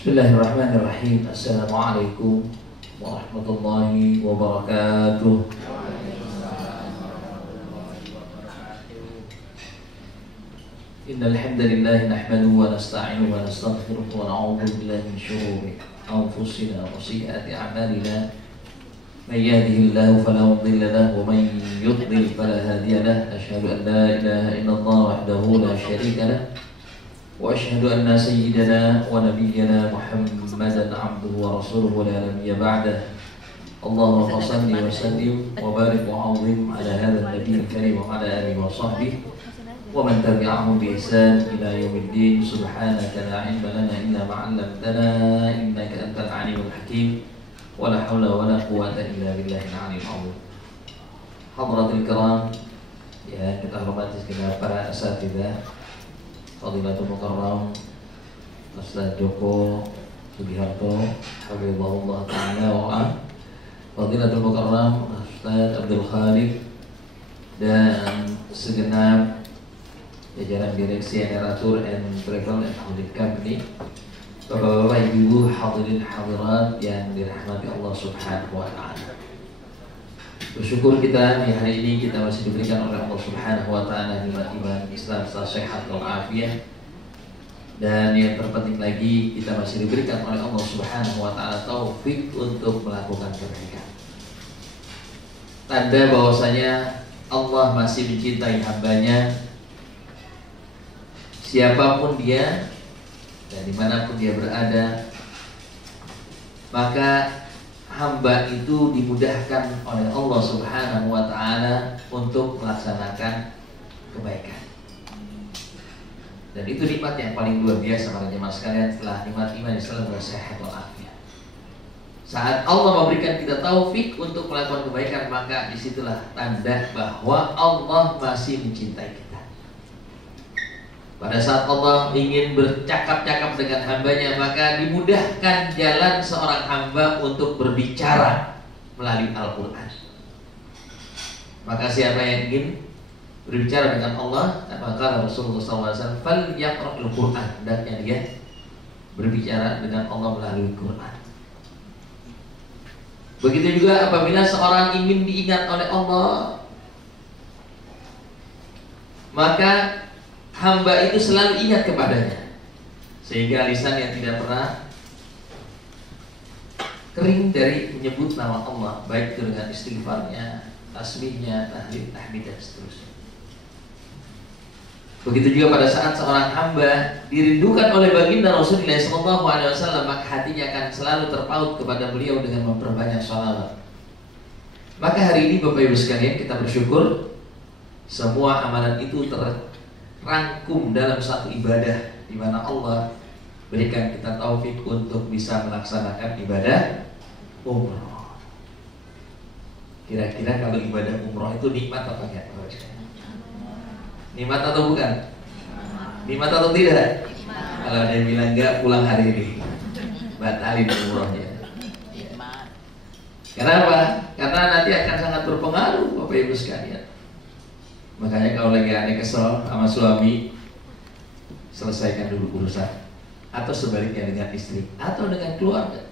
Bismillahirrahmanirrahim. Assalamualaikum warahmatullahi wabarakatuh. Innal hamdalillah nahmaduhu wa nasta'inuhu wa nastaghfiruhu wa na'udzu billahi min shururi anfusina wa sayyiati a'malina. May yahdihillahu fala mudilla lahu wa may yudlil fala hadiya lahu. Asyhadu an la ilaha illallah wahdahu la syarika lahu wa asyhadu anna sayyidana wa nabiyyana Muhammadan 'abduhu wa rasuluhu la nabiyya ba'dahu. Allahumma shalli wa sallim wa barik wa 'azzim ala hadzal nabiyil karim wa ala alihi wa sahbihi wa man tabi'ahum bi ihsan ila yaumiddin. Subhanaka la 'ilma lana illa ma 'allamtana innaka antal 'alimul hakim wa la haula wa la quwwata illa billahil 'aliyyil 'azim. Hadratil kiram, ya kita hormati sekalian para asatidzah, Fadilatul Mukarram Ustaz Joko Sugiharto Habibullah Ta'ala wa'am, Fadilatul Mukarram Ustaz Abdul Khalid, dan segenap jajaran direksi Generator and Travel and Holding Company, Bapak-bapak, ibu, hadirin hadirat yang dirahmati Allah Subhanahu wa Ta'ala. Bersyukur kita di hari ini kita masih diberikan oleh Allah Subhanahu wa Ta'ala nikmat iman, Islam, sehat wal afiat. Dan yang terpenting lagi, kita masih diberikan oleh Allah Subhanahu wa Ta'ala taufik untuk melakukan kebaikan. Tanda bahwasanya Allah masih mencintai hambanya, siapapun dia dan dimanapun dia berada, maka hamba itu dimudahkan oleh Allah Subhanahu wa Ta'ala untuk melaksanakan kebaikan. Dan itu nikmat yang paling luar biasa para jemaah sekalian, setelah nikmat iman, Islam, sehat wal afiat. Saat Allah memberikan kita taufik untuk melakukan kebaikan, maka disitulah tanda bahwa Allah masih mencintai kita. Pada saat Allah ingin bercakap-cakap dengan hambanya, maka dimudahkan jalan seorang hamba untuk berbicara melalui Al-Quran. Maka siapa yang ingin berbicara dengan Allah, maka Rasulullah SAW fal yaqra'ul Quran, hendaknya dia berbicara dengan Allah melalui Quran. Begitu juga apabila seorang ingin diingat oleh Allah, maka hamba itu selalu ingat kepadanya, sehingga lisan yang tidak pernah kering dari menyebut nama Allah, baik itu dengan istighfarnya, tasbihnya, tahlil, tahmid, dan seterusnya. Begitu juga pada saat seorang hamba dirindukan oleh baginda Rasulullah SAW, maka hatinya akan selalu terpaut kepada beliau dengan memperbanyak sholawat. Maka hari ini Bapak Ibu sekalian, kita bersyukur semua amalan itu terangkum dalam satu ibadah, di mana Allah berikan kita taufik untuk bisa melaksanakan ibadah umroh. Kira-kira kalau ibadah umroh itu nikmat apa enggak? Nikmat atau bukan? Nikmat atau tidak? Kalau ada yang bilang enggak, pulang hari ini, batalin umrohnya. Kenapa? Karena nanti akan sangat berpengaruh Bapak Ibu sekalian. Makanya kalau lagi aneh kesel sama suami, selesaikan dulu urusan. Atau sebaliknya dengan istri, atau dengan keluarga.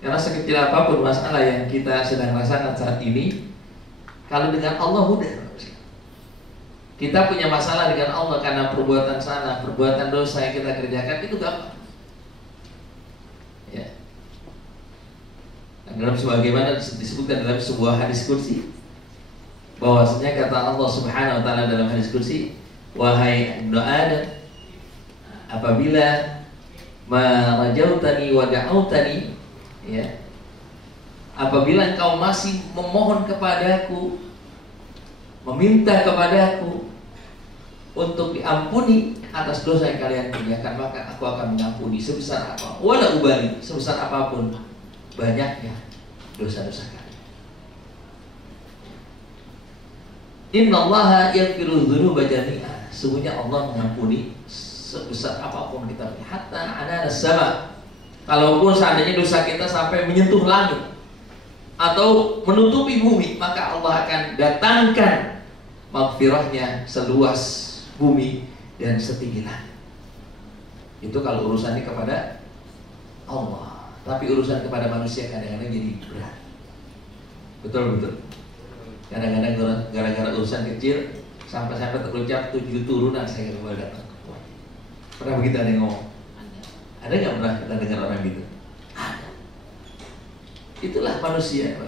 Karena sekecil apapun masalah yang kita sedang rasakan saat ini, kalau dengan Allah mudah. Kita punya masalah dengan Allah karena perbuatan salah, perbuatan dosa yang kita kerjakan, itu gampang. Ya. Dalam sebagaimana disebutkan dalam sebuah hadis kursi, bahwasanya kata Allah Subhanahu wa Ta'ala dalam hadis kursi, wahai ibnu Adam, apabila marajautani wa da'autani, ya, apabila engkau masih memohon kepadaku, meminta kepadaku untuk diampuni atas dosa yang kalian kerjakan, maka aku akan mengampuni sebesar apa, wala ubali, sebesar apapun banyaknya dosa-dosa kalian. Innallaha yaghfiru dzunuba jami'a. Sesungguhnya Allah mengampuni sebesar apapun kita, hatta ana as-sama. Kalaupun seandainya dosa kita sampai menyentuh langit atau menutupi bumi, maka Allah akan datangkan maghfirahnya seluas bumi dan setinggi langit. Itu kalau urusannya kepada Allah. Tapi urusan kepada manusia kadang-kadang jadi berat. Betul. Kadang-kadang gara-gara urusan kecil sampai-sampai terucap 7 turunan saya kembali datang. Pernah begitu ada yang ngomong? Ada nggak pernah kita dengar orang gitu? Ada. Itulah manusia.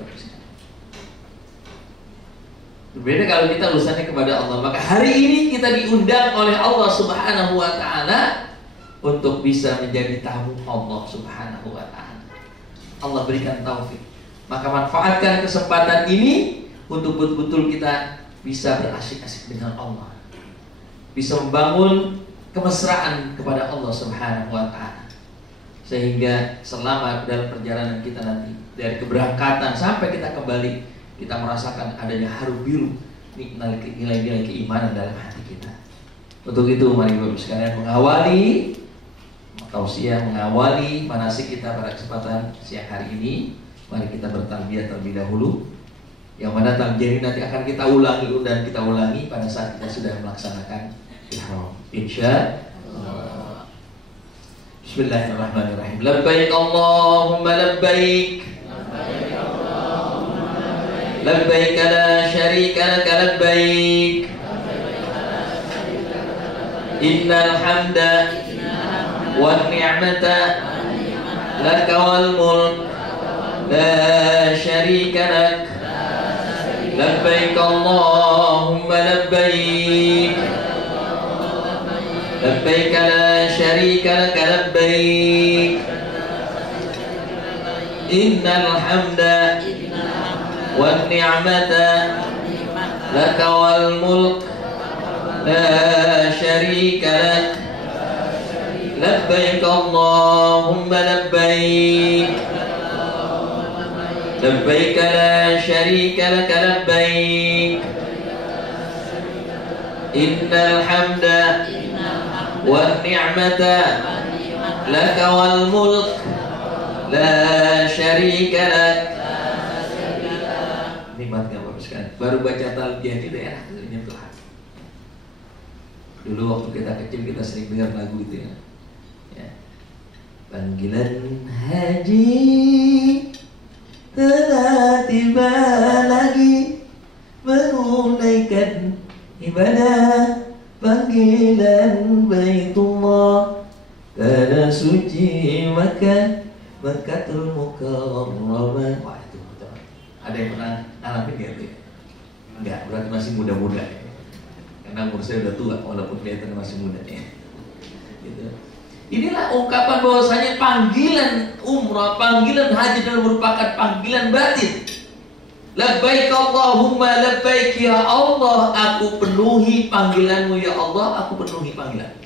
Berbeda kalau kita urusannya kepada Allah. Maka hari ini kita diundang oleh Allah Subhanahu wa Ta'ala untuk bisa menjadi tamu Allah Subhanahu wa Ta'ala. Allah berikan taufik. Maka manfaatkan kesempatan ini untuk betul-betul kita bisa berasyik-asyik dengan Allah, bisa membangun kemesraan kepada Allah Subhanahu wa Ta'ala, sehingga selama dalam perjalanan kita nanti dari keberangkatan sampai kita kembali, kita merasakan adanya haru biru nilai-nilai keimanan dalam hati kita. Untuk itu mari Bapak sekalian mengawali tausiah, mengawali manasik kita pada kesempatan siang hari ini. Mari kita bertalbiyah terlebih dahulu, yang mana talbiyah ini nanti akan kita ulangi pada saat kita sudah melaksanakan ihram. Insyaallah. Bismillahirrahmanirrahim. Labbaik Allahumma labbaik. Labbaik la syarika laka labbaik. Innal hamda wan ni'mata laka wal mulk la syarika lak. Labbaik Allahumma labbaik. Labbaik la syarika laka labbaik. Innal hamda wan ni'mata laka wal mulk la syarika lak. Labbaik Allahumma labbaik. Labbaik la syarika laka labbaik. Innal hamda wan ni'mata laka wal mulk la syarika lak. Nikmat gak Bapak sekalian? Baru baca talbiyah di daerah itu nyentuh hati. Dulu waktu kita kecil kita sering dengar lagu itu ya. Panggilan haji telah tiba lagi, menunaikan ibadah panggilan Baitullah, tanah suci Makkatul Mukarramah. Wah itu ada yang pernah ngalamin gak itu? Enggak, berarti masih muda-muda ya. Karena umur saya udah tua walaupun kelihatan masih muda ya. Gitu. Inilah ungkapan bahwasanya panggilan umrah, panggilan haji adalah merupakan panggilan batin. Labbaik Allahumma labbaik, ya Allah, aku penuhi panggilanmu, ya Allah, aku penuhi panggilan.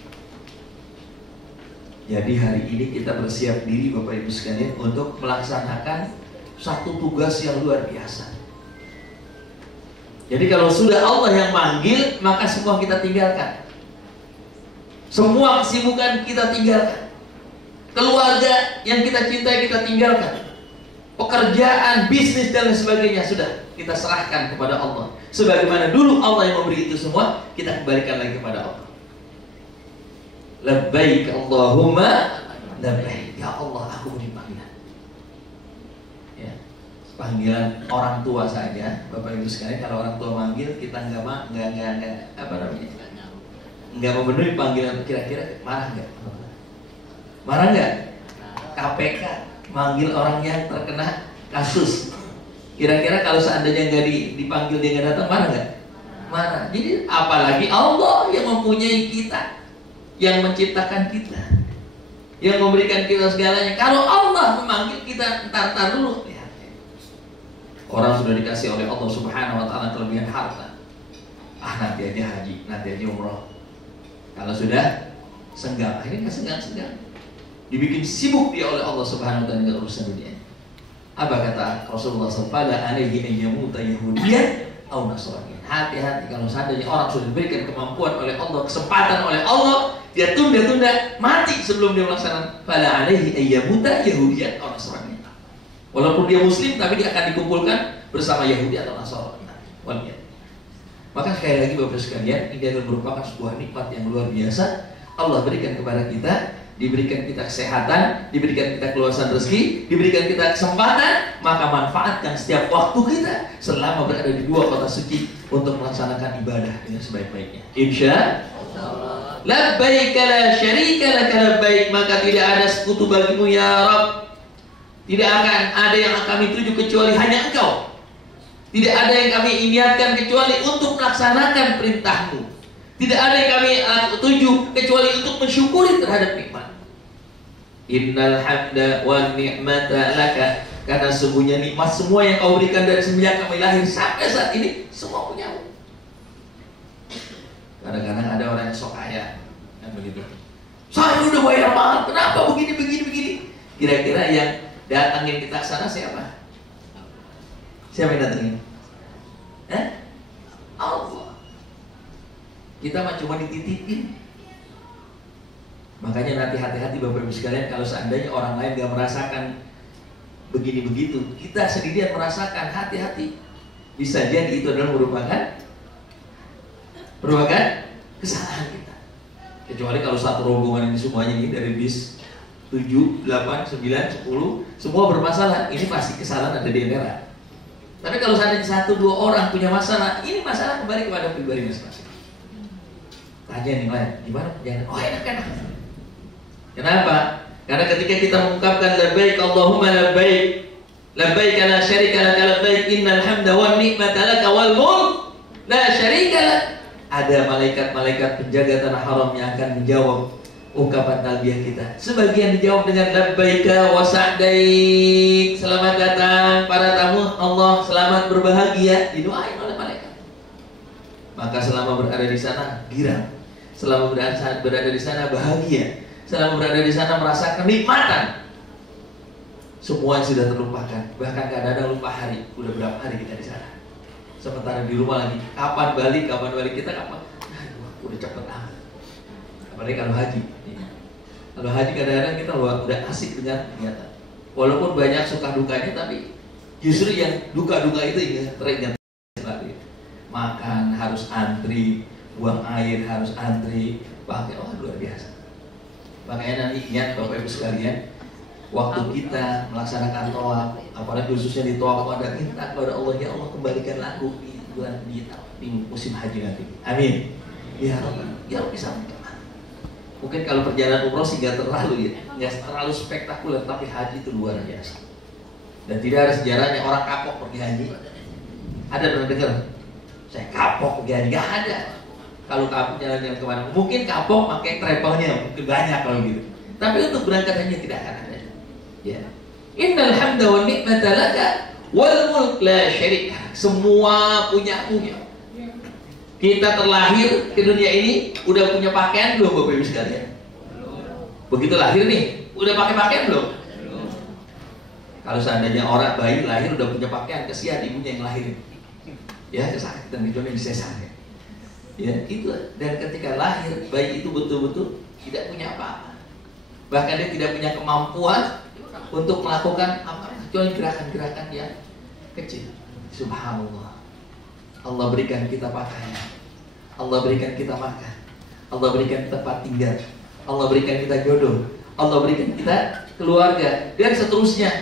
Jadi hari ini kita bersiap diri Bapak Ibu sekalian untuk melaksanakan satu tugas yang luar biasa. Jadi kalau sudah Allah yang manggil, maka semua kita tinggalkan. Semua kesibukan kita tinggalkan. Keluarga yang kita cintai kita tinggalkan. Pekerjaan, bisnis dan lain sebagainya sudah kita serahkan kepada Allah. Sebagaimana dulu Allah yang memberi itu semua, kita kembalikan lagi kepada Allah. Labbaik Allahumma labbaik. Ya Allah, aku beri panggilan. Ya. Panggilan orang tua saja, Bapak Ibu sekalian, kalau orang tua manggil kita nggak memenuhi panggilan, kira-kira marah nggak? Marah nggak? KPK manggil orang yang terkena kasus, kira-kira kalau seandainya nggak dipanggil dia nggak datang, marah nggak? Marah. Jadi apalagi Allah yang mempunyai kita, yang menciptakan kita, yang memberikan kita segalanya. Kalau Allah memanggil kita, entar dulu. Ya. Orang sudah dikasih oleh Allah Subhanahu Wa Taala kelebihan harta. Nanti aja haji, nanti aja umroh. Kalau sudah senggang, akhirnya nggak senggang, dibikin sibuk dia oleh Allah Subhanahu Wa Taala dengan urusan dunia. Apa kata Rasulullah SAW? Alaihi ayyamuta Yahudiyan atau Nasrani. Hati-hati kalau seandainya orang sudah diberikan kemampuan oleh Allah, kesempatan oleh Allah, dia tunda-tunda mati sebelum dia melaksanakan. Fala alaihi ayyamuta Yahudiyan atau Nasrani. Walaupun dia Muslim, tapi dia akan dikumpulkan bersama Yahudi atau Nasrani. Maka sekali lagi Bapak sekalian, ini adalah merupakan sebuah nikmat yang luar biasa Allah berikan kepada kita, diberikan kita kesehatan, diberikan kita keluasan rezeki, diberikan kita kesempatan, maka manfaatkan setiap waktu kita selama berada di dua kota suci untuk melaksanakan ibadah dengan sebaik-baiknya. Insya Allah. Labbaik la syarika laka labbaik, maka tidak ada sekutu bagimu ya Rabb. Tidak akan ada yang kami tuju kecuali hanya Engkau. Tidak ada yang kami niatkan kecuali untuk melaksanakan perintahmu. Tidak ada yang kami tuju kecuali untuk mensyukuri terhadap nikmat. Innal hamda wan ni'mata laka, karena sungguhnya nikmat semua yang kau berikan dari semenjak kami lahir sampai saat ini semua punyamu. Kadang-kadang ada orang yang sok kaya kan begitu. Saya udah bayar mahal, kenapa begini. Kira-kira yang datangin kita ke sana siapa? Siapa yang datangin? Allah. Kita mah cuma dititipin. Makanya nanti hati-hati Bapak Ibu sekalian, kalau seandainya orang lain gak merasakan begini begitu, kita sendirian merasakan, hati-hati. Bisa jadi itu adalah merupakan kesalahan kita. Kecuali kalau satu rombongan ini semuanya ini dari bis 7, 8, 9, 10 semua bermasalah, ini pasti kesalahan ada di antara. Tapi kalau seandainya 1, 2 orang punya masalah, ini masalah kembali kepada pribadi masing-masing. Tanya yang lain, gimana? Jangan, enak. Kenapa? Karena ketika kita mengungkapkan labbaik Allahumma labbaik, labbaik la syarika laka labbaik, innal hamda wan ni'mata laka wal mulk la syarika lak, ada malaikat-malaikat penjaga tanah haram yang akan menjawab ungkapan talbiyah kita. Sebagian dijawab dengan labbaika wa sa'daik, selamat datang para tamu Allah, selamat berbahagia, didoain oleh malaikat. Maka selama berada di sana girang, selama berada di sana bahagia, selama berada di sana merasa kenikmatan. Semua sudah terlupakan, bahkan kadang-kadang lupa hari, udah berapa hari kita di sana. Sementara di rumah lagi, kapan balik kita kapan? Udah cepet amat. Apalagi kalau haji. Kalau haji kadang-kadang kita udah asik dengan niatan. Walaupun banyak suka dukanya, tapi justru yang duka-duka itu teringat selalu. Makan harus antri, buang air harus antri, pakai luar biasa. Makanya nanti ingat Bapak Ibu sekalian, waktu kita melaksanakan tawaf, apalagi khususnya di tawaf, ada minta kepada Allah, ya Allah kembalikanlah aku di bulan di musim haji nanti. Amin. Ya Rabbi bisa. Mungkin kalau perjalanan umroh sih nggak terlalu spektakuler, tapi haji itu luar biasa. Dan tidak ada sejarahnya orang kapok pergi haji. Ada pernah dengar? Saya kapok pergi haji, nggak ada. Kalau kapok jalan-jalan kemana, mungkin kapok pakai travelnya, mungkin banyak kalau gitu. Tapi untuk berangkat haji tidak akan ada. Ya. Innal hamda wa ni'mata laka wal mulk la syarika. Semua punyamu ya. Kita terlahir ke dunia ini udah punya pakaian belum Bapak Ibu sekalian? Begitu lahir nih, udah pakai pakaian belum? Kalau seandainya orang bayi lahir udah punya pakaian, kesian ibunya yang lahirin. Ya, kesakitan kecuali disesar ya. Ya, itu. Dan ketika lahir bayi itu betul-betul tidak punya apa-apa. Bahkan dia tidak punya kemampuan untuk melakukan apa kecuali gerakan-gerakan yang kecil. Subhanallah. Allah berikan kita pakaian, Allah berikan kita makan, Allah berikan tempat tinggal, Allah berikan kita jodoh, Allah berikan kita keluarga, dan seterusnya.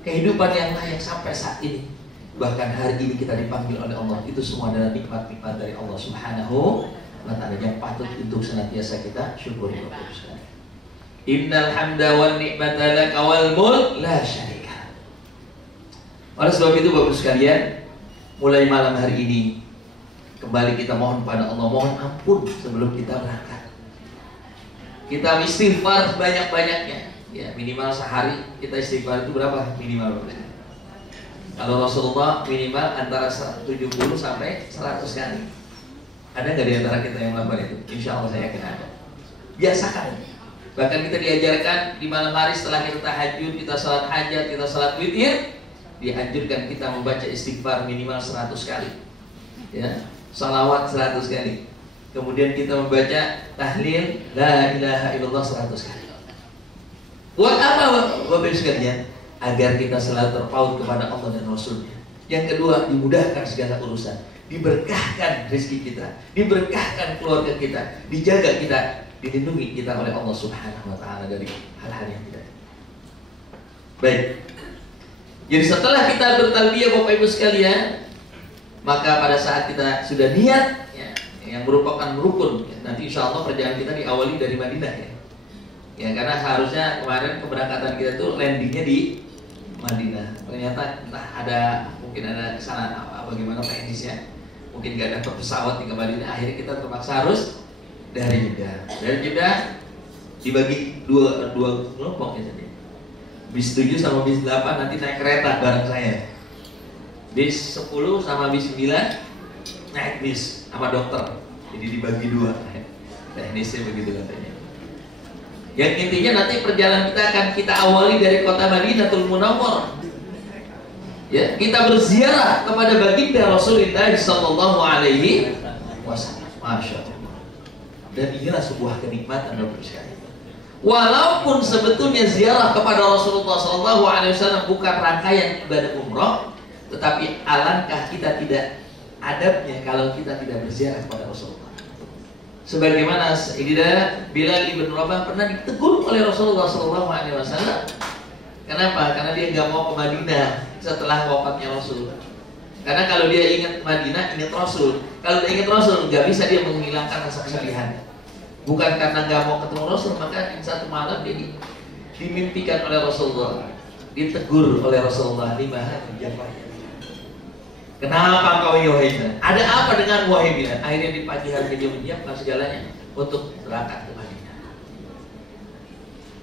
Kehidupan yang layak sampai saat ini, bahkan hari ini kita dipanggil oleh Allah. Itu semua adalah nikmat-nikmat dari Allah Subhanahu wa ta'ala yang patut untuk senantiasa kita syukuri. Innal hamda wan ni'mata laka wal mulk la syarika. Oleh sebab itu Bapak sekalian, mulai malam hari ini kembali kita mohon pada Allah, mohon ampun sebelum kita berangkat. Kita istighfar sebanyak-banyaknya. Ya, minimal sehari kita istighfar itu berapa? Minimal berapa? Kalau Rasulullah minimal antara 70 sampai 100 kali. Ada nggak di antara kita yang melakukan itu? Insya Allah saya yakin ada. Biasakan. Bahkan kita diajarkan di malam hari setelah kita tahajud, kita salat hajat, kita salat witir, dianjurkan kita membaca istighfar minimal 100 kali. Ya, salawat 100 kali. Kemudian kita membaca tahlil la ilaha illallah 100 kali. Buat apa Bapak sekalian? Agar kita selalu terpaut kepada Allah dan Rasulnya. Yang kedua, dimudahkan segala urusan, diberkahkan rezeki kita, diberkahkan keluarga kita, dijaga kita dilindungi kita oleh Allah Subhanahu wa taala dari hal-hal yang tidak. Baik. Jadi setelah kita bertalbiyah Bapak Ibu sekalian, maka pada saat kita sudah niat ya, yang merupakan rukun ya, nanti insya Allah perjalanan kita diawali dari Madinah ya. Ya karena harusnya kemarin keberangkatan kita tuh landingnya di Madinah. Ternyata entah mungkin ada kesalahan bagaimana teknisnya. Mungkin nggak dapat pesawat di Madinah. Akhirnya kita terpaksa harus dari Jeddah. Dari Jeddah dibagi dua kelompok ya jadi. Bis 7 sama bis 8 nanti naik kereta bareng saya. Bis 10 sama bis 9 naik bis sama dokter. Jadi dibagi dua. Teknisnya begitu katanya. Yang intinya nanti perjalanan kita awali dari kota Madinatul Munawwarah. Ya, kita berziarah kepada baginda Rasulullah sallallahu alaihi wasallam. Masya Allah. Dan inilah sebuah kenikmatan Bapak sekalian. Walaupun sebetulnya ziarah kepada Rasulullah sallallahu alaihi wasallam bukan rangkaian ibadah umroh, tetapi alangkah kita tidak adabnya kalau kita tidak berziarah kepada Rasulullah. Sebagaimana Sayyidina Bilal ibn Rabah pernah ditegur oleh Rasulullah SAW. Kenapa? Karena dia nggak mau ke Madinah setelah wafatnya Rasul. Karena kalau dia ingat Madinah, ingat Rasul. Kalau dia ingat Rasul, nggak bisa dia menghilangkan rasa kesedihan. Bukan karena nggak mau ketemu Rasul, maka satu malam dia dimimpikan oleh Rasulullah, ditegur oleh Rasulullah 5 hari. Kenapa kau wahai Bilal? Ada apa dengan wahai Bilal? Akhirnya di pagi hari dia menyiapkan segalanya untuk berangkat ke Madinah.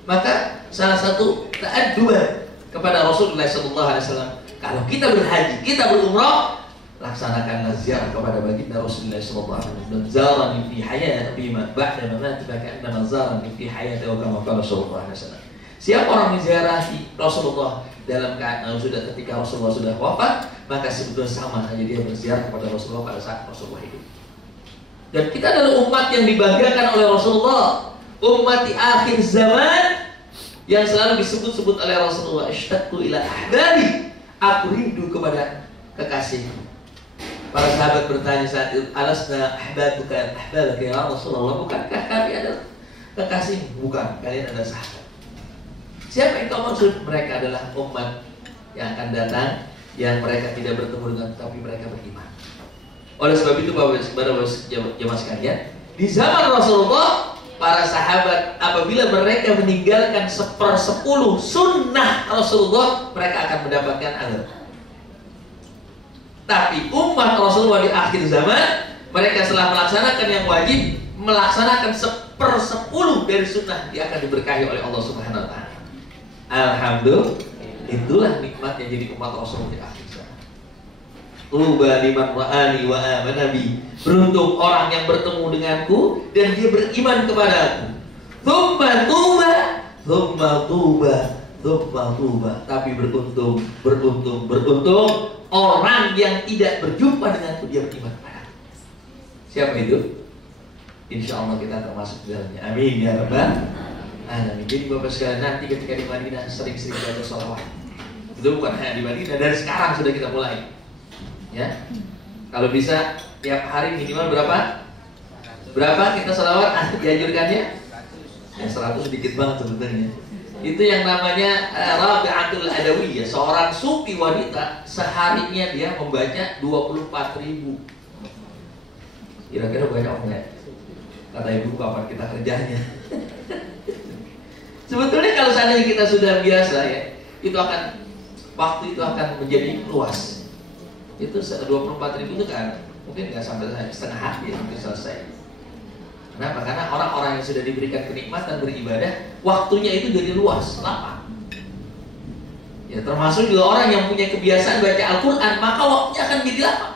Maka salah satu ta'adduban kepada Rasulullah SAW, kalau kita berhaji, kita berumrah, laksanakanlah ziarah kepada baginda Rasulullah SAW. Dan zarani fi hayati bima ba'da mamati faka'annama zarani fi hayati wa kama qala Rasulullah SAW. Siapa orang menziarahi Rasulullah dalam keadaan sudah ketika Rasulullah sudah wafat, maka sebetulnya sama saja dia berziarah kepada Rasulullah pada saat Rasulullah hidup. Dan kita adalah umat yang dibanggakan oleh Rasulullah, umat di akhir zaman yang selalu disebut-sebut oleh Rasulullah, ishtaqtu ila ahbabi, aku rindu kepada kekasihku. Para sahabat bertanya saat itu, alasna ahbabuka ahbabaka ya Rasulullah, bukankah kami adalah kekasihmu? Bukan, kalian adalah sahabat. Siapa yang kau maksud? Mereka adalah umat yang akan datang, yang mereka tidak bertemu dengan, tapi mereka beriman. Oleh sebab itu Bapak jemaah sekalian, di zaman Rasulullah, para sahabat apabila mereka meninggalkan 1/10 sunnah Rasulullah, mereka akan mendapatkan azab. Tapi umat Rasulullah di akhir zaman, mereka setelah melaksanakan yang wajib, melaksanakan 1/10 dari sunnah, dia akan diberkahi oleh Allah Subhanahu wa taala. Alhamdulillah, itulah nikmatnya jadi umat Rasul di akhir zaman. Tuba liman ra'ani wa amana bi. Beruntung orang yang bertemu denganku dan dia beriman kepadaku. Tsumma tuba, tsumma tuba, tsumma tuba. Tapi beruntung orang yang tidak berjumpa denganku, dia beriman kepadaku. Siapa itu? Insya Allah kita termasuk di dalamnya. Amin ya rabbal alamin. Jadi Bapak sekalian, nanti ketika di Madinah sering-sering baca sholawat. Itu bukan hanya di Madinah, dari sekarang sudah kita mulai. Ya, kalau bisa tiap hari minimal berapa? Berapa kita sholawat dianjurkannya? Ya 100 sedikit banget sebenarnya. Itu yang namanya Rabi'atul Adawiyah. Seorang sufi wanita seharinya dia membaca 24.000. Kira-kira banyak apa ya? Kata ibu, kapan kita kerjanya? Sebetulnya kalau seandainya kita sudah biasa ya, itu akan, waktu itu akan menjadi luas. Itu 24.000 itu kan mungkin nggak sampai setengah hari mungkin selesai. Kenapa? Karena orang-orang yang sudah diberikan kenikmatan beribadah, waktunya itu jadi luas, lapang. Ya, termasuk juga orang yang punya kebiasaan baca Al-Quran, maka waktunya akan jadi lapang.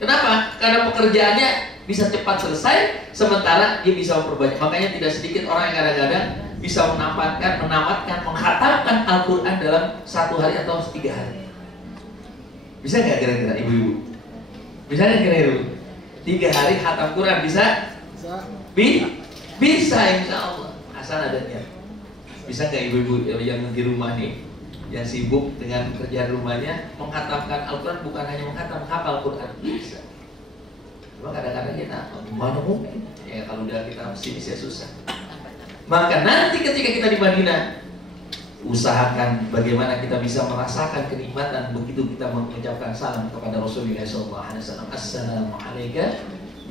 Kenapa? Karena pekerjaannya bisa cepat selesai, sementara dia bisa memperbanyak. Makanya tidak sedikit orang yang kadang-kadang bisa menamatkan, menghatamkan Al-Quran dalam 1 hari atau 3 hari. Bisa nggak kira-kira ibu-ibu? Bisa nggak kira-kira? 3 hari khatam Quran bisa? Bisa insya Allah. Asal ada niat. Bisa nggak ibu-ibu yang di rumah nih, yang sibuk dengan pekerjaan rumahnya, menghatamkan Al-Quran, bukan hanya menghafal Quran? Bisa. Cuma kadang-kadang kita gimana mungkin? Ya kalau udah kita pesimis ya susah. Maka nanti ketika kita di Madinah, usahakan bagaimana kita bisa merasakan kenikmatan begitu kita mengucapkan salam kepada Rasulullah SAW. Assalamualaikum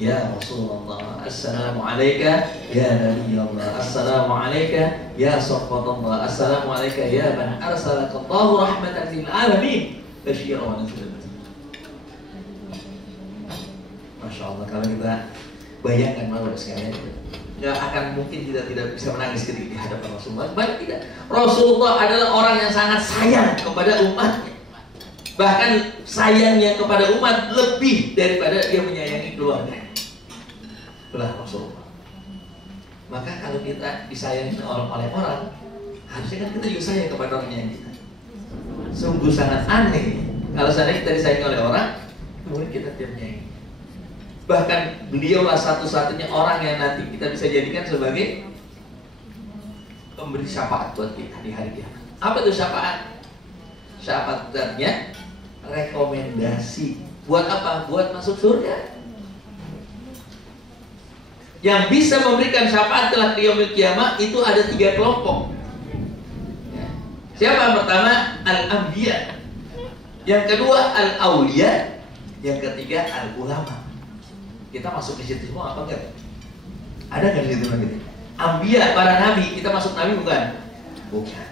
ya Rasulullah, Assalamualaikum ya Nabi Allah, Assalamualaikum ya Sahabatullah, Assalamualaikum ya man arsalakallahu rahmatan lil alamin basyira wa nadhira. Masya Allah, kalau kita bayangkan malu sekalian, nggak akan mungkin kita tidak bisa menangis ketika di hadapan Rasulullah. Bahkan tidak. Rasulullah adalah orang yang sangat sayang kepada umatnya. Bahkan sayangnya kepada umat lebih daripada dia menyayangi keluarga. Itulah Rasulullah. Maka kalau kita disayangi oleh orang, harusnya kan kita juga sayang kepada orang yang kita. Sungguh sangat aneh kalau seandainya kita disayangi oleh orang, kemudian kita tidak menyayangi. Bahkan beliaulah satu-satunya orang yang nanti kita bisa jadikan sebagai pemberi syafaat buat kita di hari kiamat. Apa itu syafaat? Syafaatnya rekomendasi. Buat apa? Buat masuk surga. Yang bisa memberikan syafaat kelak di yaumil kiamat itu ada 3 kelompok. Ya. Siapa yang pertama? Al-Anbiya. Yang kedua Al-Awliya. Yang ketiga Al-Ulama. Kita masuk di situ semua apa enggak? Ada nggak di situ gitu? Anbiya, para nabi, kita masuk nabi bukan? Bukan.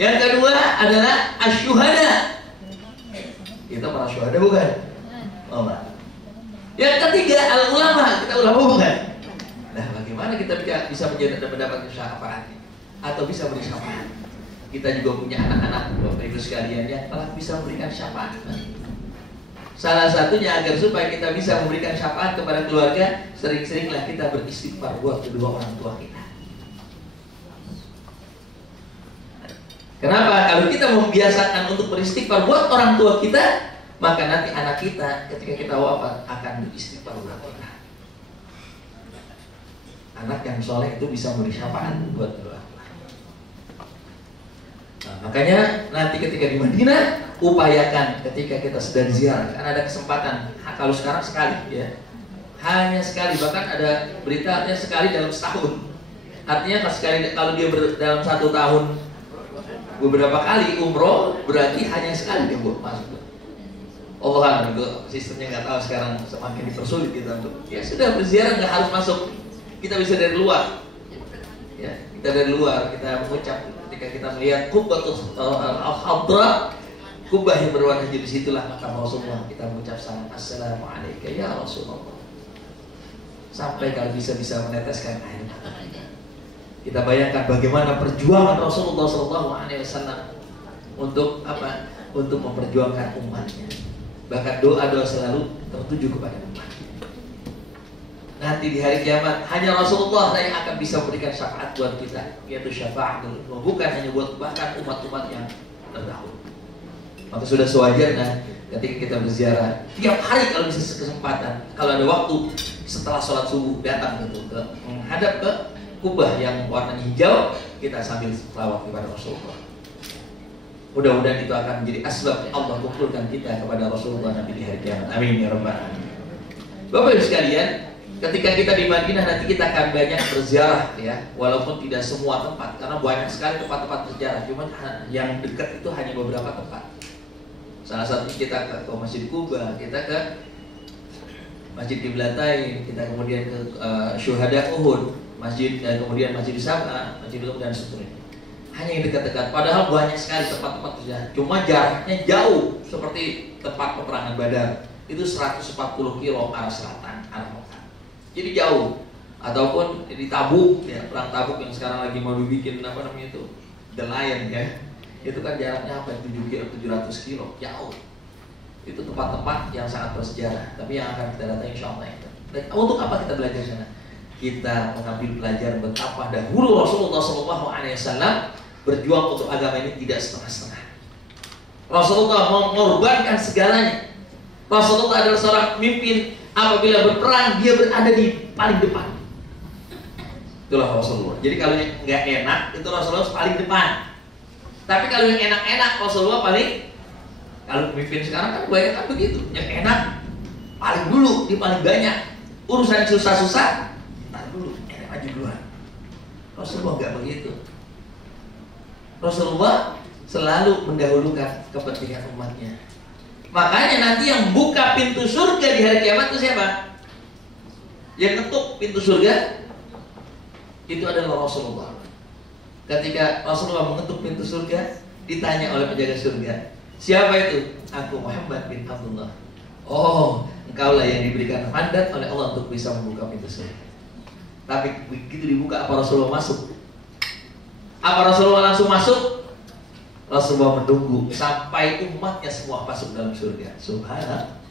Yang kedua adalah asyuhada. Kita para syuhada bukan? Oh, enggak. Yang ketiga al-ulama, kita ulama bukan? Nah, bagaimana kita bisa mendapatkan syafaat atau bisa beri syafaat? Kita juga punya anak-anak, Bapak Ibu sekalian yang telah bisa memberikan syafaat. Salah satunya agar supaya kita bisa memberikan syafaat kepada keluarga, sering-seringlah kita beristighfar buat kedua orang tua kita. Kenapa? Kalau kita membiasakan untuk beristighfar buat orang tua kita, maka nanti anak kita ketika kita wafat akan beristighfar buat kita. Anak yang soleh itu bisa memberi syafaat buat kedua. Nah, makanya nanti ketika di Madinah, upayakan ketika kita sedang ziarah, kan ada kesempatan. Kalau sekarang sekali ya, hanya sekali, bahkan ada berita artinya sekali dalam setahun. Artinya kalau dia dalam 1 tahun beberapa kali umroh, berarti hanya sekali dia masuk. Allah itu sistemnya nggak tahu sekarang, semakin dipersulit kita untuk ya sudah berziarah nggak harus masuk, kita bisa dari luar. Ya, kita dari luar kita mengucap ketika kita melihat kubbatul al-khadra, kubah yang berwarna hijau, disitulah maka Rasulullah kita mengucap salam assalamualaikum ya Rasulullah, sampai kalau bisa meneteskan air mata. Kita bayangkan bagaimana perjuangan Rasulullah SAW untuk apa? Untuk memperjuangkan umatnya. Bahkan doa-doa selalu tertuju kepada umat. Nanti di hari kiamat hanya Rasulullah yang akan bisa memberikan syafaat buat kita, yaitu syafaatul, bukan hanya buat bahkan umat-umat yang terdahulu. Maka sudah sewajarnya ketika kita berziarah tiap hari kalau bisa kesempatan, kalau ada waktu setelah sholat subuh datang gitu ke menghadap ke kubah yang warnanya hijau, kita sambil selawat kepada Rasulullah. Mudah-mudahan itu akan menjadi asbab Allah kumpulkan kita kepada Rasulullah Nabi di hari kiamat. Amin ya rabbal alamin. Bapak Ibu sekalian, ketika kita di Madinah nanti kita akan banyak berziarah ya, walaupun tidak semua tempat karena banyak sekali tempat-tempat berziarah. Cuma yang dekat itu hanya beberapa tempat. Salah satunya kita ke Masjid Kuba, kita ke Masjid Qiblatain, kita kemudian ke Syuhada Uhud, kemudian Masjid Sabah, Masjid Uhud dan seterusnya. Hanya yang dekat-dekat. Padahal banyak sekali tempat-tempat berziarah. Cuma jaraknya jauh, seperti tempat peperangan Badar. Itu 140 kilo arah selatan, arah Mekah. Jadi jauh. Ataupun di Tabuk, ya, perang Tabuk yang sekarang lagi mau dibikin apa namanya itu, The Lion ya. Itu kan jaraknya apa? 700 kilo, jauh. Itu tempat-tempat yang sangat bersejarah. Tapi yang akan kita datang insya Allah itu. Dan untuk apa kita belajar sana? Kita mengambil pelajaran betapa dahulu Rasulullah SAW berjuang untuk agama ini tidak setengah-setengah. Rasulullah mengorbankan segalanya. Rasulullah adalah seorang pemimpin. Apabila berperang dia berada di paling depan. Itulah Rasulullah. Jadi kalau yang nggak enak itu Rasulullah paling depan. Tapi kalau yang enak-enak Rasulullah paling. Kalau pemimpin sekarang kan banyak kan begitu. Yang enak paling dulu, dia paling banyak. Urusan susah-susah, ntar dulu, maju duluan. Rasulullah nggak begitu. Rasulullah selalu mendahulukan kepentingan umatnya. Makanya nanti yang buka pintu surga di hari kiamat itu siapa? Yang ketuk pintu surga itu adalah Rasulullah. Ketika Rasulullah mengetuk pintu surga, ditanya oleh penjaga surga, siapa itu? Aku Muhammad bin Abdullah. Oh, engkaulah yang diberikan mandat oleh Allah untuk bisa membuka pintu surga. Tapi begitu dibuka, apa Rasulullah masuk? Apa Rasulullah langsung masuk? Rasulullah menunggu sampai umatnya semua masuk dalam surga. Subhanallah.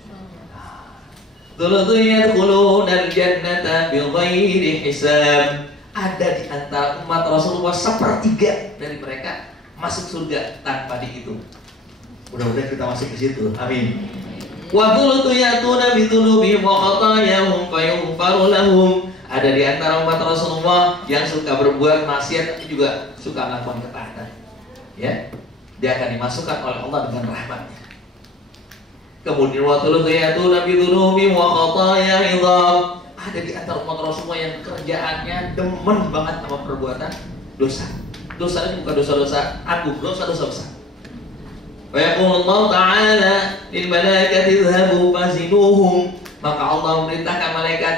Thuluthun yadkhuluna al-jannata bighairi hisab. Ada di antara umat Rasulullah sepertiga dari mereka masuk surga tanpa dihitung. Mudah-mudahan kita masuk ke situ. Amin. Wa thuluthun yatuna bi dzunubihim wa khatayahum fayaghfaru lahum. Ada di antara umat Rasulullah yang suka berbuat maksiat tapi juga suka melakukan ketaatan. Ya. Dia akan dimasukkan oleh Allah dengan rahmatnya. Kemudian wa thuluthun yatuna bi dzunubihim wa khatayahum. Ada di antara umat Rasulullah yang kerjaannya demen banget sama perbuatan dosa. Dosa ini bukan dosa-dosa agung, dosa-dosa besar. Wa yaqulu Allah Ta'ala lil malaikati idhabu fazinuhum. Maka Allah memerintahkan malaikat,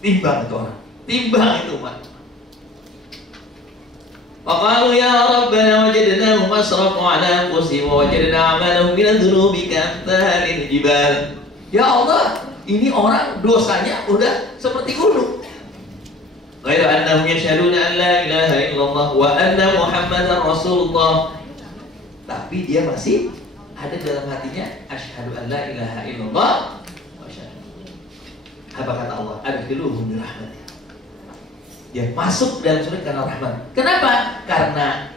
timbang itu orang, timbang itu umat. Wa qalu ya Rabbana wajadnahum asrafu ala anfusihim wa wajadna a'malahum min adh-dhunubi kamthalil jibal. Ya Allah, ini orang dosanya udah seperti gunung. Ghairu annahum yashhaduna an la ilaha illallah wa anna Muhammadar Rasulullah. Tapi dia masih ada dalam hatinya asyhadu an la ilaha illallah wa asyhadu. Apa kata Allah? Adkhiluhum bi rahmatin. Ya, masuk dalam surga karena rahmat. Kenapa? Karena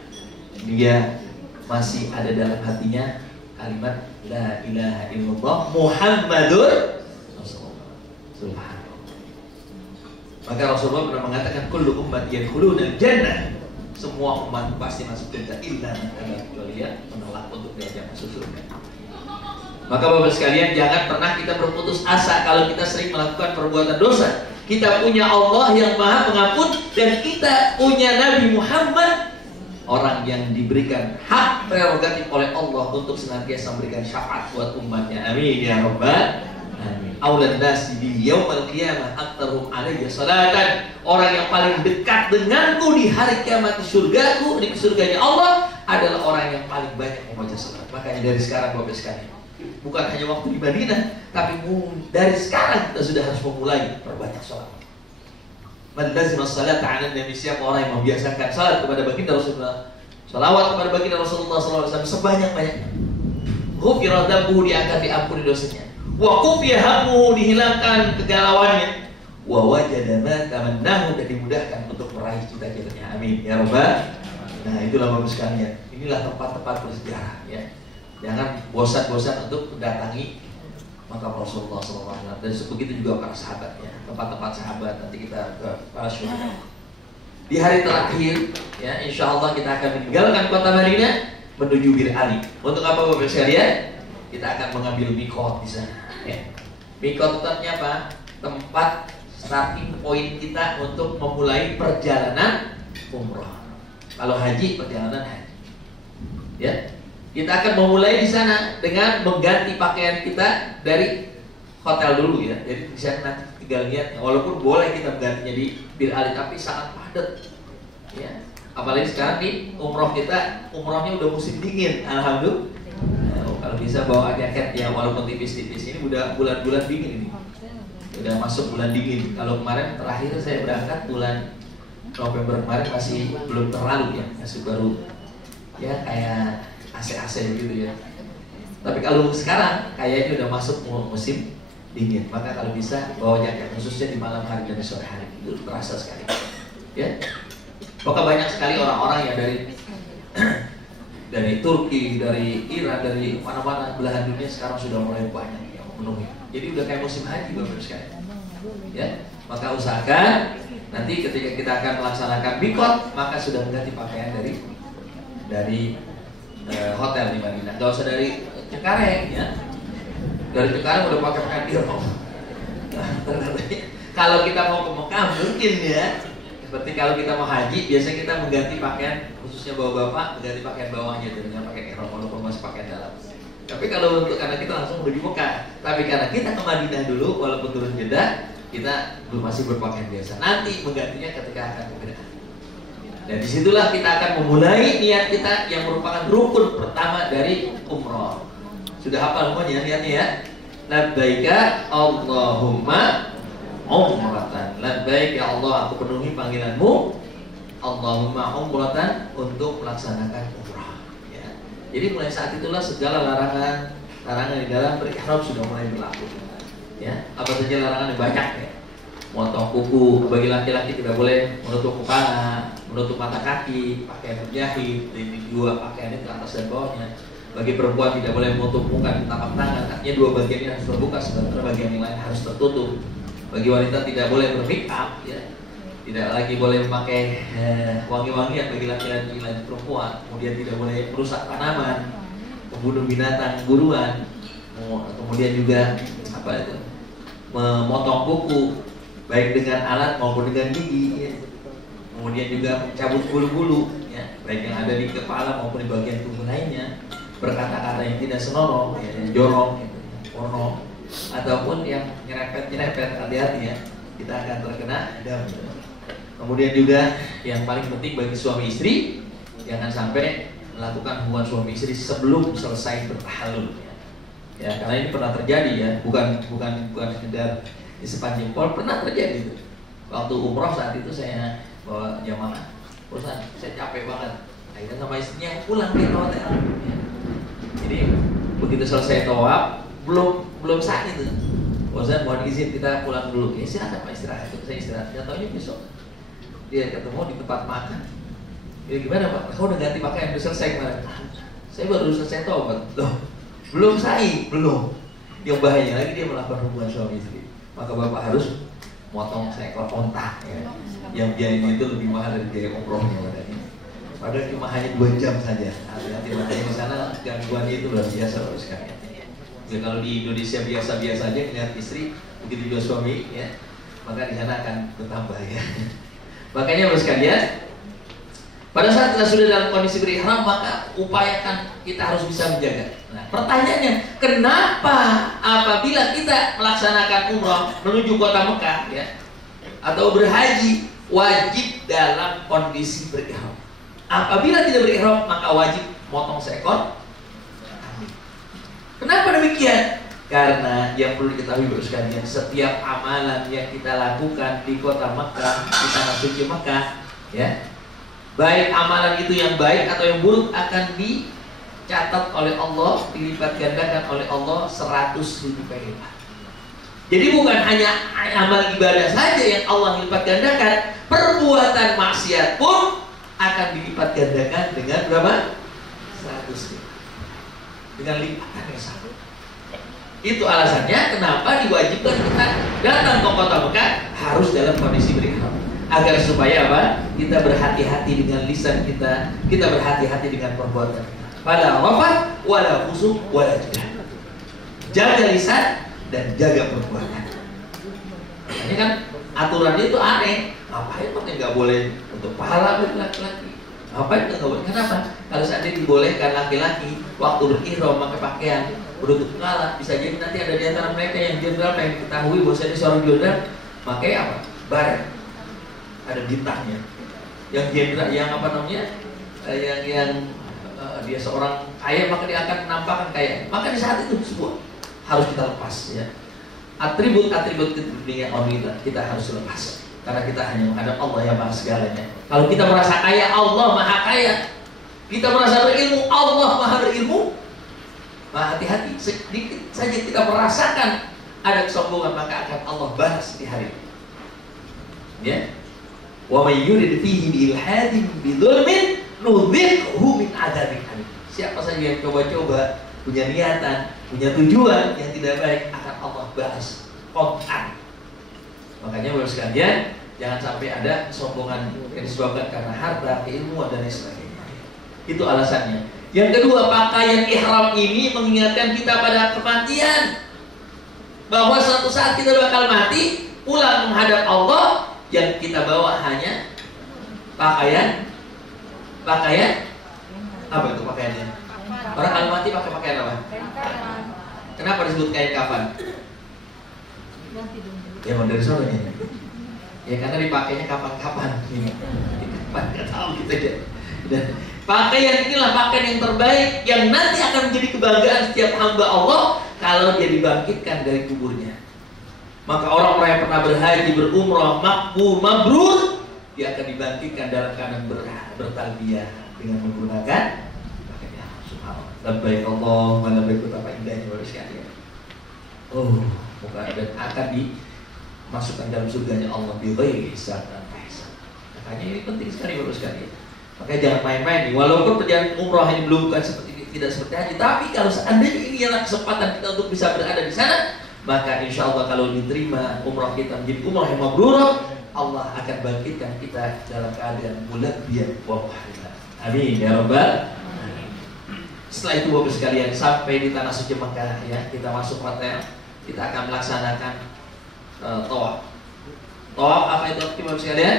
dia masih ada dalam hatinya kalimat la ilaha illallah Muhammadur Rasulullah. Subhanallah. Maka Rasulullah pernah mengatakan kullu ummati yadkhuluna al-jannah. Semua umat pasti masuk surga illa man kecuali ya menolak untuk diajak masuk surga. Maka Bapak sekalian, jangan pernah kita berputus asa kalau kita sering melakukan perbuatan dosa. Kita punya Allah yang Maha Pengampun dan kita punya Nabi Muhammad, orang yang diberikan hak prerogatif oleh Allah untuk senantiasa memberikan syafaat buat umatnya. Amin ya rabbal alamin. Aulan nasi di yaumil qiyamah aktaruhum alayya salatan. Orang yang paling dekat denganku di hari kiamat di surgaku, di surganya Allah adalah orang yang paling banyak membaca salat. Makanya dari sekarang Bapak sekalian, bukan hanya waktu di Madinah, tapi dari sekarang kita sudah harus memulai perbanyak salat. Man lazima salata 'ala nabi, siapa orang yang membiasakan salat kepada baginda Rasulullah, salawat kepada baginda Rasulullah SAW sebanyak-banyaknya. Ghufira dhanbuhu, diangkat diampuni dosanya. Wa qufiya hammuhu, dihilangkan kegalauannya. Wa wajada ma tamannahu, dan dimudahkan untuk meraih cita-citanya. Amin ya rabbal. Nah, itulah Bapak sekalian. Inilah tempat-tempat bersejarah ya. Jangan bosan-bosan untuk mendatangi makam Rasulullah SAW. Dan begitu juga para sahabatnya, tempat-tempat sahabat. Nanti kita ke para syuhada. Di hari terakhir, ya, insya Allah kita akan meninggalkan kota Madinah menuju Bir Ali. Untuk apa Bapak sekalian? Kita akan mengambil mikot di sana. Ya. Mikot itu artinya apa? Tempat starting point kita untuk memulai perjalanan umroh. Kalau haji, perjalanan haji. Ya. Kita akan memulai di sana dengan mengganti pakaian kita dari hotel dulu ya. Jadi di sana nanti tinggal lihat. Walaupun boleh kita menggantinya di Bir Ali, tapi sangat padat. Ya. Apalagi sekarang nih umroh kita, umrohnya udah musim dingin. Alhamdulillah. Kalau bisa bawa jaket ya, walaupun tipis-tipis. Ini udah bulan-bulan dingin ini. Udah masuk bulan dingin. Kalau kemarin terakhir saya berangkat bulan November kemarin masih belum terlalu ya, masih baru ya kayak AC-AC gitu ya. Tapi kalau sekarang kayaknya udah masuk musim dingin. Maka kalau bisa bawa jaket, khususnya di malam hari dan sore hari, itu terasa sekali. Ya. Maka banyak sekali orang-orang yang dari Turki, dari Iran, dari mana-mana belahan dunia sekarang sudah mulai banyak yang memenuhi. Jadi udah kayak musim haji Bapak sekalian. Ya, maka usahakan nanti ketika kita akan melaksanakan mikot, maka sudah mengganti pakaian dari hotel di Madinah. Gak usah dari Cengkareng ya. Dari sekarang udah pakai pakaian ihram. Kalau kita mau ke Mekah mungkin ya. Seperti kalau kita mau haji, biasanya kita mengganti pakaian, khususnya bapak-bapak mengganti pakaian bawahnya dengan pakaian ihram walaupun masih pakaian dalam. Tapi kalau untuk karena kita langsung udah di Mekah, tapi karena kita ke Madinah dulu, walaupun turun Jeddah, kita belum masih berpakaian biasa. Nanti menggantinya ketika akan ke Mina. Dan disitulah kita akan memulai niat kita yang merupakan rukun pertama dari umroh. Sudah hafal semuanya niatnya ya? Labbaika Allahumma umratan. Labbaik ya Allah, aku penuhi panggilanmu. Allahumma umratan, untuk melaksanakan umrah. Ya. Jadi mulai saat itulah segala larangan di dalam berihram sudah mulai berlaku. Ya, apa saja larangan yang banyak ya. Motong kuku, bagi laki-laki tidak boleh menutup kepala, menutup mata kaki, pakaian berjahit, ini dua pakaiannya ke atas dan bawahnya. Bagi perempuan tidak boleh menutup muka dan tapak tangan, artinya dua bagian ini harus terbuka, sementara bagian yang lain harus tertutup. Bagi wanita tidak boleh bermake up, ya. Tidak lagi boleh memakai wangi-wangian bagi laki-laki lain perempuan. Kemudian tidak boleh merusak tanaman, membunuh binatang buruan. Kemudian juga apa itu? Memotong kuku, baik dengan alat maupun dengan gigi, ya. Kemudian juga mencabut bulu-bulu, ya, baik yang ada di kepala maupun di bagian tubuh lainnya. Berkata-kata yang tidak senonoh, ya, yang jorok, gitu, porno, ataupun yang nyerempet-nyerempet, hati-hati ya, kita akan terkena dam. Kemudian juga yang paling penting bagi suami istri, jangan sampai melakukan hubungan suami istri sebelum selesai bertahalul. Ya, karena ini pernah terjadi ya, bukan sekedar di sepanjang pol, pernah terjadi itu. Waktu umroh saat itu saya bawa jamaah, Ustaz, saya capek banget. Akhirnya sama istrinya pulang ke hotel. Ya. Jadi begitu selesai tawaf, belum saat itu. Ustaz mohon izin kita pulang dulu. Ya silakan Pak, istirahat. Saya istirahat. Jatuhnya besok dia ketemu di tempat makan. Ya gimana Pak? Kau udah ganti pakaian, udah selesai kemarin? Saya baru selesai tawaf. Loh, belum saya, belum. Yang bahaya lagi dia melakukan hubungan suami istri. Maka bapak harus motong seekor onta, ya. Yang biayanya itu lebih mahal dari biaya umrohnya katanya. Padahal cuma hanya 2 jam saja. Hati-hati makanya di sana gangguannya itu luar biasa loh sekalian. Ya, kalau di Indonesia biasa-biasa aja melihat istri, begitu juga suami, ya, maka di sana akan bertambah ya. Makanya bos sekalian, pada saat kita sudah dalam kondisi berihram, maka upayakan kita harus bisa menjaga. Nah, pertanyaannya, kenapa apabila kita melaksanakan umrah menuju kota Mekah, ya, atau berhaji, wajib dalam kondisi berihram? Apabila tidak berihram, maka wajib motong seekor kambing. Kenapa demikian? Karena yang perlu diketahui baru sekalian, setiap amalan yang kita lakukan di kota Mekah, di tanah suci Mekah, ya, baik amalan itu yang baik atau yang buruk akan dicatat oleh Allah, dilipat gandakan oleh Allah 100.000 kali lipat. Jadi bukan hanya amal ibadah saja yang Allah lipat gandakan, perbuatan maksiat pun akan dilipat gandakan dengan berapa? 100 lipat. Dengan lipatan yang sama. Itu alasannya kenapa diwajibkan kita datang ke kota Mekah harus dalam kondisi berihram. Agar supaya apa? Kita berhati-hati dengan lisan kita berhati-hati dengan perbuatan kita. Fala rafat wala fusuq wala jidal. Jaga lisan dan jaga perbuatan. Ini kan aturannya itu aneh. Ngapain pakai nggak boleh untuk pahala bagi laki-laki? Ngapain nggak boleh? Kenapa? Kalau seandainya dibolehkan laki-laki waktu berihram pakai pakaian menutup kepala, bisa jadi nanti ada di antara mereka yang jenderal pengen ketahui bahwasanya seorang jenderal pakai apa? Baret. Ada bintangnya. Yang jenderal, yang apa namanya? Dia seorang kaya, maka dia akan menampakkan kaya. Maka di saat itu semua harus kita lepas, ya. Atribut-atribut kepentingan orang kita harus lepas. Karena kita hanya menghadap Allah yang maha segalanya. Kalau kita merasa kaya, Allah maha kaya. Kita merasa berilmu, Allah maha berilmu. Maka hati-hati, sedikit saja kita merasakan ada kesombongan, maka akan Allah balas di hari ini. Ya. Wa may yurid fihi bi ilhadin bi dzulmin nudhiqhu min adzabin alim. Siapa saja yang coba-coba punya niatan, punya tujuan yang tidak baik, akan Allah balas kontan. Makanya bapak sekalian, jangan sampai ada kesombongan yang disebabkan karena harta, keilmuan dan lain sebagainya. Itu alasannya. Yang kedua, pakaian ihram ini mengingatkan kita pada kematian. bahwa suatu saat kita bakal mati, pulang menghadap Allah, yang kita bawa hanya pakaian apa itu pakaiannya? Orang kalau mati pakai pakaian apa? Kenapa disebut kain kafan? Ya mau dari sononya. Ya karena dipakainya kapan-kapan. Kapan nggak tahu gitu aja. Dan pakaian inilah pakaian yang terbaik yang nanti akan menjadi kebanggaan setiap hamba Allah kalau dia dibangkitkan dari kuburnya. Maka orang-orang yang pernah berhaji, berumrah, makbul, mabrur, dia akan dibangkitkan dalam keadaan bertalbiyah dengan menggunakan pakaian. Subhanallah. Labbaik Allahumma labbaik, betapa indahnya Bapak sekalian. Oh, moga dan akan dimasukkan dalam surganya Allah bighairi hisab dan hisab. Makanya ini penting sekali Bapak sekalian. Makanya jangan main-main nih. Walaupun perjalanan umrah ini belum bukan seperti ini, tidak seperti haji, tapi kalau seandainya ini adalah kesempatan kita untuk bisa berada di sana, maka insya Allah kalau diterima umrah kita menjadi umrah yang mabrurah, Allah akan bangkitkan kita dalam keadaan mulabbiyan wa muhriman. Amin ya rabbal. Setelah itu Bapak sekalian, sampai di tanah suci Mekah ya, kita masuk hotel, kita akan melaksanakan tawaf. Tawaf apa itu Bapak sekalian?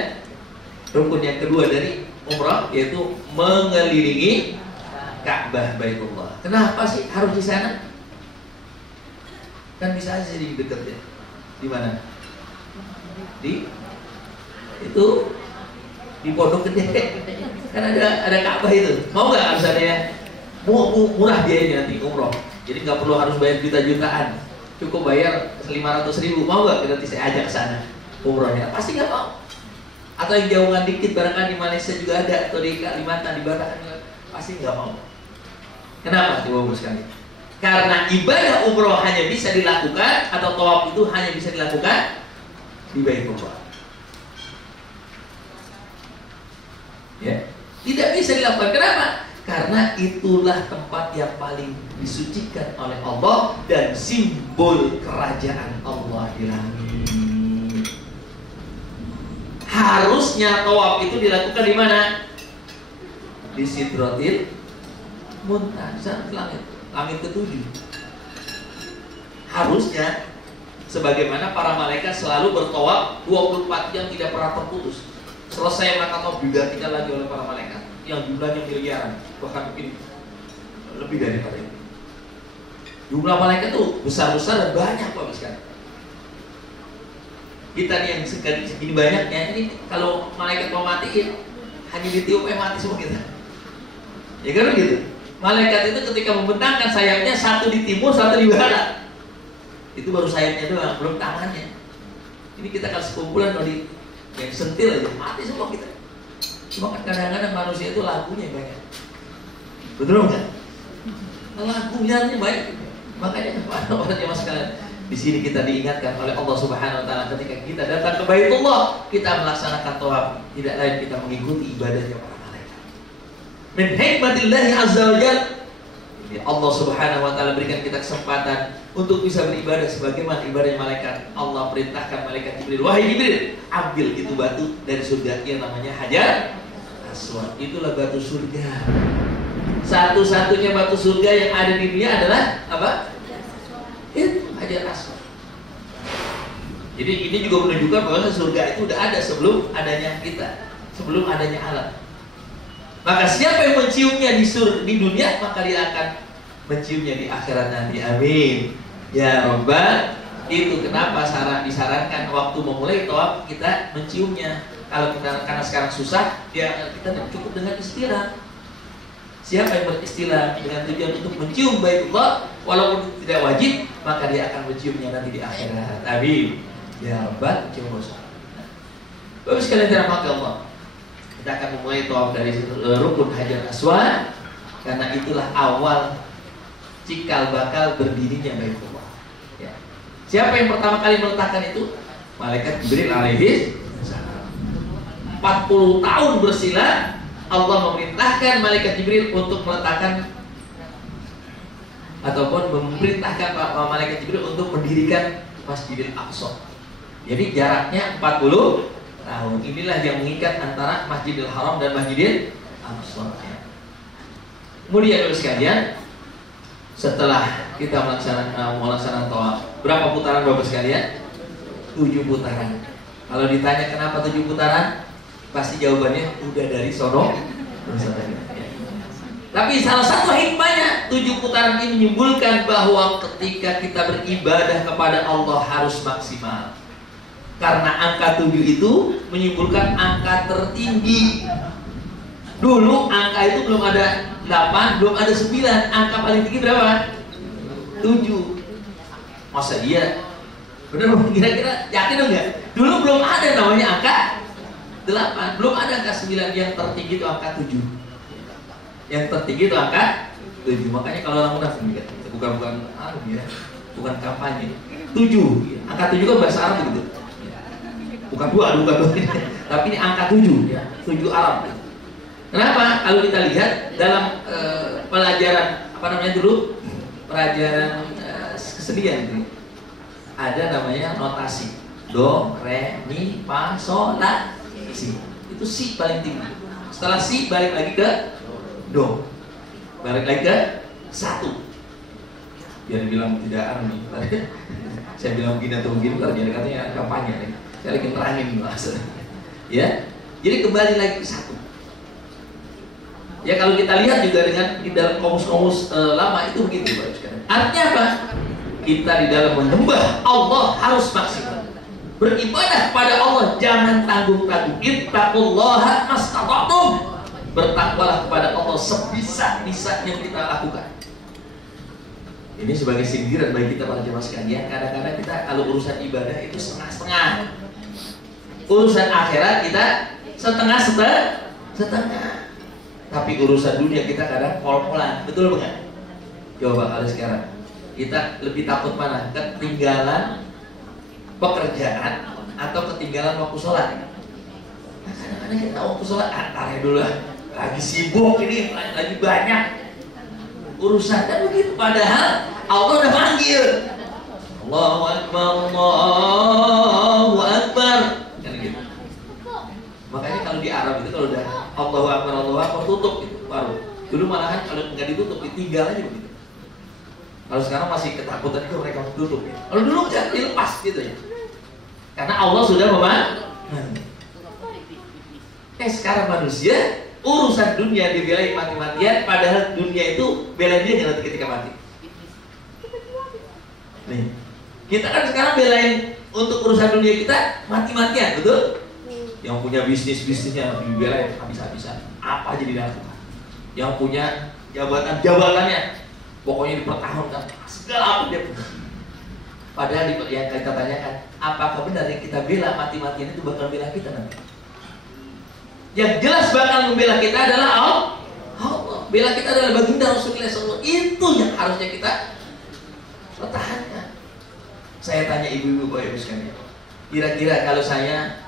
Rukun yang kedua dari umrah, yaitu mengelilingi Ka'bah Baitullah. Kenapa sih harus di sana? Kan bisa aja di dekat ya. Di mana? Itu di Pondok Gede. Kan ada Ka'bah itu. Mau nggak harus ada ya? Murah biayanya nanti umroh. Jadi nggak perlu harus bayar juta-jutaan. Cukup bayar 500.000. Mau nggak kita saya ajak ke sana umrohnya? Pasti nggak mau. Atau yang jauhan dikit barangkali di Malaysia juga ada, atau di Kalimantan, di Batam juga, pasti nggak mau. Kenapa sih Bapak sekali? Karena ibadah umroh hanya bisa dilakukan, atau tawaf itu hanya bisa dilakukan di Baitullah. Ya, tidak bisa dilakukan. Kenapa? Karena itulah tempat yang paling disucikan oleh Allah dan simbol kerajaan Allah di langit. Harusnya tawaf itu dilakukan di mana? Di Sidratil Muntaha, langit ketujuh. Harusnya, sebagaimana para malaikat selalu bertawaf 24 jam tidak pernah terputus. Selesai maka tawaf digantikan lagi oleh para malaikat yang jumlahnya miliaran, bahkan mungkin lebih daripada itu. Jumlah malaikat itu besar-besar dan banyak Bapak sekalian. Kita nih yang segini banyaknya, ini kalau malaikat mau matiin hanya ditiup mati semua kita. Ya kan gitu. Malaikat itu ketika membentangkan sayapnya, satu di timur, satu di barat. Itu baru sayapnya doang, belum tangannya. Ini kita kasih kumpulan kalau di yang sentil aja mati semua kita. Cuma kan kadang-kadang manusia itu lagunya banyak. Betul nggak? Lagunya banyak. Makanya orang jemaah sekalian, di sini kita diingatkan oleh Allah Subhanahu wa taala ketika kita datang ke Baitullah, kita melaksanakan tawaf, tidak lain kita mengikuti ibadahnya para malaikat. Min hikmatillahi azza wa jalla, Allah Subhanahu wa taala berikan kita kesempatan untuk bisa beribadah sebagaimana ibadah malaikat. Allah perintahkan malaikat Jibril, wahai Jibril, ambil itu batu dari surga yang namanya Hajar Aswad. Itulah batu surga. Satu-satunya batu surga yang ada di dunia adalah apa? Itu Hajar Aswad. Jadi ini juga menunjukkan bahwa surga itu udah ada sebelum adanya kita, sebelum adanya alam. Maka siapa yang menciumnya di dunia, maka dia akan menciumnya di akhirat nanti. Amin ya Rabbal. Itu kenapa disarankan waktu memulai tawaf kita menciumnya. Kalau kita karena sekarang susah, ya kita cukup dengan istilah. Siapa yang beristilah dengan tujuan untuk mencium Baitullah, walaupun tidak wajib, maka dia akan menciumnya nanti di akhirat. Amin ya Rabbal. Bapak sekalian dirahmati Allah, kita akan memulai tawaf dari rukun Hajar Aswad, karena itulah awal cikal bakal berdirinya Baitullah. Ya. Siapa yang pertama kali meletakkan itu? Malaikat Jibril alaihi salam. 40 tahun bersilah, Allah memerintahkan malaikat Jibril untuk meletakkan ataupun memerintahkan malaikat Jibril untuk mendirikan Masjidil Aqsa. Jadi jaraknya 40 tahun. Inilah yang mengikat antara Masjidil Haram dan Masjidil Aqsa. Kemudian sekalian, setelah kita melaksanakan tawaf, berapa putaran Bapak sekalian? 7 putaran. Kalau ditanya kenapa 7 putaran, pasti jawabannya udah dari sono. Tapi salah satu hikmahnya 7 putaran ini menyimpulkan bahwa ketika kita beribadah kepada Allah harus maksimal. Karena angka 7 itu menyimpulkan angka tertinggi. Dulu angka itu belum ada 8, belum ada 9. Angka paling tinggi berapa? 7. Masa iya? Bener, kira-kira yakin dong nggak? Dulu belum ada namanya angka 8, belum ada angka 9. Yang tertinggi itu angka 7. Yang tertinggi itu angka 7. Makanya kalau orang munafik bukan kampanye. 7. Angka 7 kan bahasa Arab gitu. Bukan 2, tapi ini angka 7. 7 Arab. Kenapa? Kalau kita lihat dalam pelajaran dulu? Pelajaran kesenian gitu. Ada namanya notasi. Do, re, mi, fa, sol, la, si. Itu si paling tinggi. Setelah si balik lagi ke do. Balik lagi ke 1. Biar bilang tidak armi. Saya bilang begini atau begini, kalau jadi katanya kampanye nih. Saya lagi terangin maksudnya. Ya. Jadi kembali lagi ke 1. Ya kalau kita lihat juga dengan di dalam komus-komus lama itu begitu Bapak sekalian. Artinya apa? Kita di dalam menyembah Allah harus maksimal. Beribadah kepada Allah jangan tanggung-tanggung. Ittaqullaha mastata'tum. Bertakwalah kepada Allah sebisa-bisanya kita lakukan. Ini sebagai sindiran bagi kita para jemaah sekalian. Kadang-kadang kita kalau urusan ibadah itu setengah-setengah. Urusan akhirat kita setengah. Tapi urusan dunia kita kadang pol-polan, betul bukan? Coba kalau sekarang kita lebih takut mana? Ketinggalan pekerjaan atau ketinggalan waktu sholat? Nah, kadang-kadang kita waktu sholat antarnya dulu lah, lagi sibuk ini, lagi banyak urusan dan begitu. Padahal Allah udah panggil, Allahu Akbar, Allahu Akbar, kan gitu. Makanya kalau di Arab itu kalau udah Allahu Akbar tutup gitu baru. Dulu malahan kalau nggak ditutup ditinggal aja begitu. Kalau sekarang masih ketakutan itu mereka tutup ya. Kalau dulu jangan dilepas gitu ya. Karena Allah sudah sekarang manusia urusan dunia dibelain mati-matian, padahal dunia itu bela dia nanti ketika mati. Nih, kita kan sekarang belain untuk urusan dunia kita mati-matian, betul? Yang punya bisnisnya dibelain habis-habisan, apa aja dilakukan. Yang punya jabatannya pokoknya dipertahankan, segala apa dia punya. Padahal yang kita tanyakan, apakah benar yang kita bela mati-matian itu bakal bela kita nanti? Yang jelas bakal membela kita adalah Allah. Bela kita adalah baginda Rasulullah SAW. Itu yang harusnya kita pertahankan. Saya tanya ibu-ibu Bapak Ibu sekalian, kira-kira kalau saya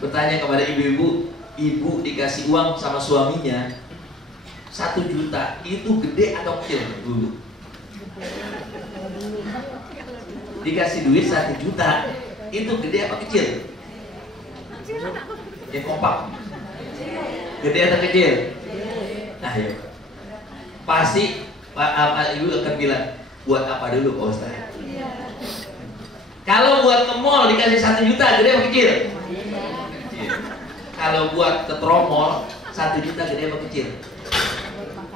bertanya kepada ibu-ibu, ibu dikasih uang sama suaminya 1 juta, itu gede atau kecil dulu? Dikasih duit 1 juta, itu gede apa kecil? Yang kompak. Gede atau kecil? Nah ya, pasti ibu akan bilang, buat apa dulu Pak Ustaz? Kalau buat ke mall dikasih 1 juta, gede apa kecil? Kalau buat ke tromol 1 juta, gede apa kecil?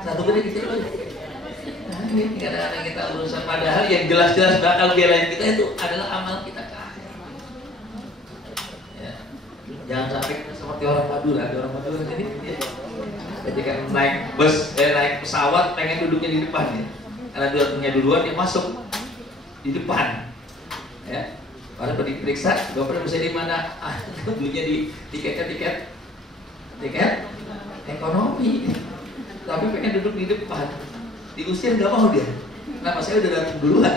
1 gede kecil aja. Nah, ini kadang-kadang kita urusan, padahal yang jelas-jelas bakal belain kita itu adalah amal kita ke akhir. Ya. Jangan sampai seperti orang Madura. Ada orang Madura jadi ketika naik bus, naik pesawat pengen duduknya di depan ya. Karena dia punya duluan, dia masuk di depan. Ya. Orang diperiksa, bapak bisa di mana? Dulunya di tiket ekonomi. Tapi pengen duduk di depan. Diusir nggak mau dia. Kenapa? Saya udah datang duluan.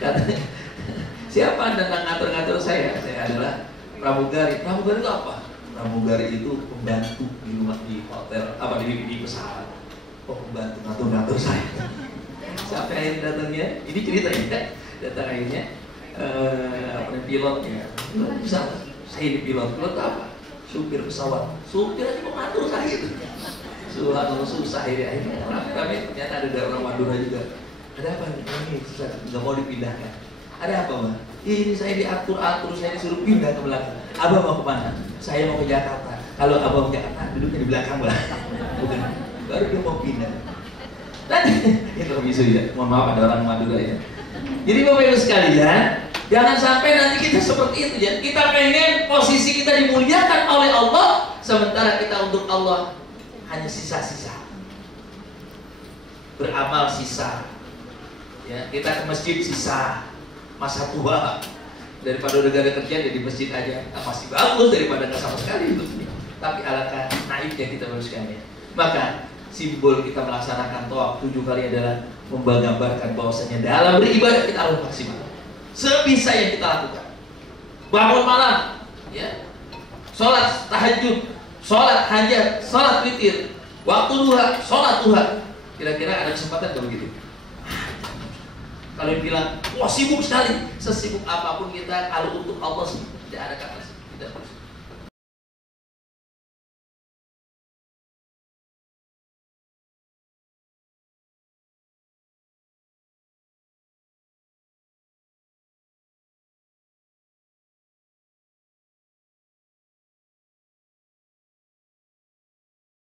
Katanya, siapa anda ngatur-ngatur saya? Saya adalah pramugari. Pramugari itu apa? Pramugari itu pembantu di rumah, di hotel, apa di pesawat. Oh, pembantu ngatur-ngatur saya. Sampai akhirnya datangnya, ini ceritanya, datang akhirnya pilot ya. Bisa, saya ini pilot apa? Supir pesawat. Supir aja mengatur saya itu. Subhanallah, susah ini. Akhirnya kami ternyata ada orang Madura juga. Ada apa ini? Susah, nggak mau dipindahkan. Ada apa, Bang? Ini saya diatur-atur, saya disuruh pindah ke belakang. Abang mau kemana? Saya mau ke Jakarta. Kalau abang ke Jakarta, duduknya di belakang, Bang. Bukan. Baru dia mau pindah. Dan itu bisu ya. Mohon maaf ada orang Madura ya. Jadi Bapak Ibu sekalian, jangan sampai nanti kita seperti itu ya. Kita pengen posisi kita dimuliakan oleh Allah, sementara kita untuk Allah hanya sisa-sisa. Beramal sisa. Ya, kita ke masjid sisa. Masa tua. Daripada udah gak ada kerjaan jadi masjid aja. Nah, masih bagus daripada gak sama sekali itu. Tapi alangkah naifnya kita Bapak Ibu sekalian. Maka simbol kita melaksanakan tawaf 7 kali adalah menggambarkan bahwasanya dalam beribadah kita harus maksimal sebisa yang kita lakukan. Bangun malam, ya, sholat tahajud, sholat hajat, sholat witir, waktu duha, sholat duha. Kira-kira ada kesempatan kalau begitu? Kalau bilang, wah sibuk sekali, sesibuk apapun kita, kalau untuk Allah tidak ada kata